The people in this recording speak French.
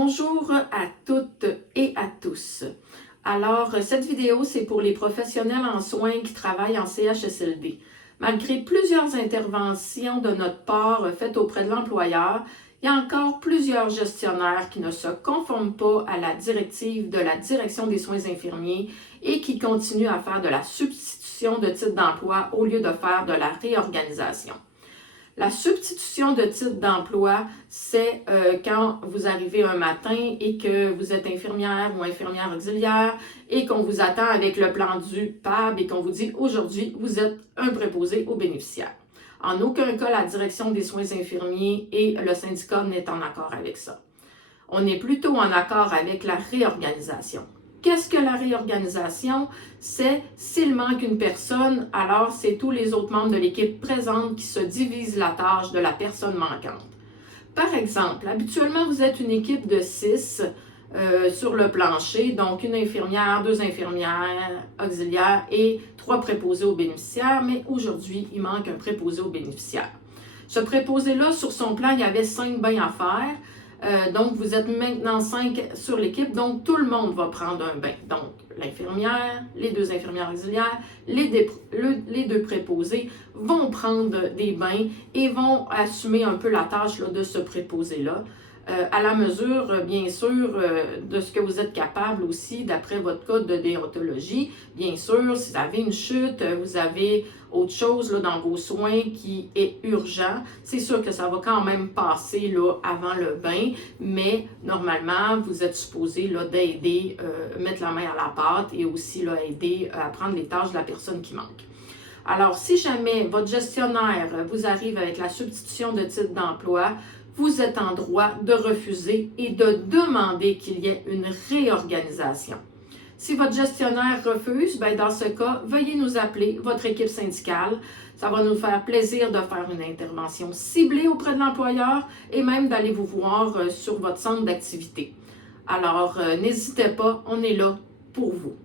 Bonjour à toutes et à tous. Alors, cette vidéo, c'est pour les professionnels en soins qui travaillent en CHSLD. Malgré plusieurs interventions de notre part faites auprès de l'employeur, il y a encore plusieurs gestionnaires qui ne se conforment pas à la directive de la Direction des soins infirmiers et qui continuent à faire de la substitution de titre d'emploi au lieu de faire de la réorganisation. La substitution de titre d'emploi, c'est quand vous arrivez un matin et que vous êtes infirmière ou infirmière auxiliaire et qu'on vous attend avec le plan du PAB et qu'on vous dit aujourd'hui, vous êtes un préposé aux bénéficiaires. En aucun cas, la Direction des soins infirmiers et le syndicat n'est en accord avec ça. On est plutôt en accord avec la réorganisation. Qu'est-ce que la réorganisation? C'est s'il manque une personne, alors c'est tous les autres membres de l'équipe présente qui se divisent la tâche de la personne manquante. Par exemple, habituellement, vous êtes une équipe de 6 sur le plancher, donc une infirmière, 2 infirmières auxiliaires et 3 préposés aux bénéficiaires, mais aujourd'hui, il manque un préposé aux bénéficiaires. Ce préposé-là, sur son plan, il y avait 5 bains à faire. Donc, vous êtes maintenant 5 sur l'équipe, donc tout le monde va prendre un bain. Donc, l'infirmière, les 2 infirmières auxiliaires, les 2 préposés vont prendre des bains et vont assumer un peu la tâche de ce préposé-là. À la mesure, bien sûr, de ce que vous êtes capable aussi, d'après votre code de déontologie. Bien sûr, si vous avez une chute, vous avez autre chose dans vos soins qui est urgent, c'est sûr que ça va quand même passer avant le bain, mais normalement, vous êtes supposé d'aider, mettre la main à la pâte et aussi aider à prendre les tâches de la personne qui manque. Alors, si jamais votre gestionnaire vous arrive avec la substitution de titre d'emploi, vous êtes en droit de refuser et de demander qu'il y ait une réorganisation. Si votre gestionnaire refuse, dans ce cas, veuillez nous appeler, votre équipe syndicale. Ça va nous faire plaisir de faire une intervention ciblée auprès de l'employeur et même d'aller vous voir sur votre centre d'activité. Alors, n'hésitez pas, on est là pour vous.